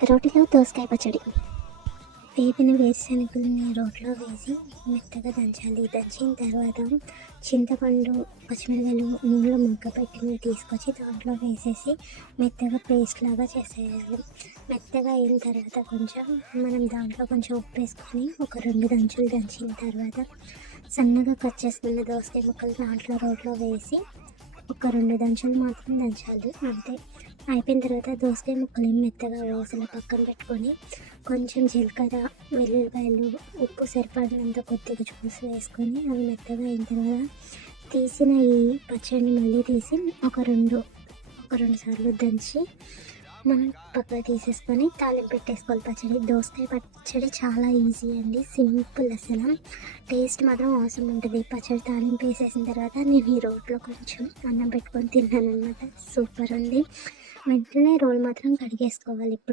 రోటిలో దోసకాయ పచ్చడి. వేపిన వేరుశనగలని రోట్లో వేసి మెత్తగా దంచాలి. దంచిన తర్వాత చింతపండు, పచ్చిమిరపకాయలు నూనెలో మగ్గపెట్టినవి తీసుకొచ్చి దాంట్లో వేసేసి మెత్తగా పేస్ట్ లాగా చేసేయాలి. మెత్తగా అయిన తర్వాత మనం దాంట్లో కొంచెం ఉప్పు వేసుకొని ఒక 2 దంచులు దంచిన తర్వాత సన్నగా కట్ చేసుకున్న దోసకాయ ముక్కలు దాంట్లో రోట్లో వేసి ఒక 2 దంచులు మాత్రం దంచాలి అంతే. అయిపోయిన తర్వాత దోసకాయ ముక్కలు మెత్తగా వేసి పక్కన పెట్టుకొని కొంచెం జీలకర్ర, వెల్లుల్లిపాయలు, ఉప్పు సరిపడినంత కొద్దిగా చూసి వేసుకొని అవి మెత్తగా అయిన తర్వాత తీసిన ఈ పచ్చడిని మళ్ళీ తీసి ఒక రెండు సార్లు దంచి మనం పక్కన తీసేసుకొని తాలింపు పెట్టేసుకోవాలి. దోసకాయ పచ్చడి చాలా ఈజీ అండి, సింపుల్. అసలు టేస్ట్ మాత్రం అవసరం ఉంటుంది. పచ్చడి తాలింపు వేసేసిన తర్వాత నేను ఈ రోట్లో కొంచెం అన్నం పెట్టుకొని తిన్నాను అనమాట. సూపర్ ఉంది. వెంటనే రోల్ మాత్రం కడిగేసుకోవాలి. ఇప్పుడు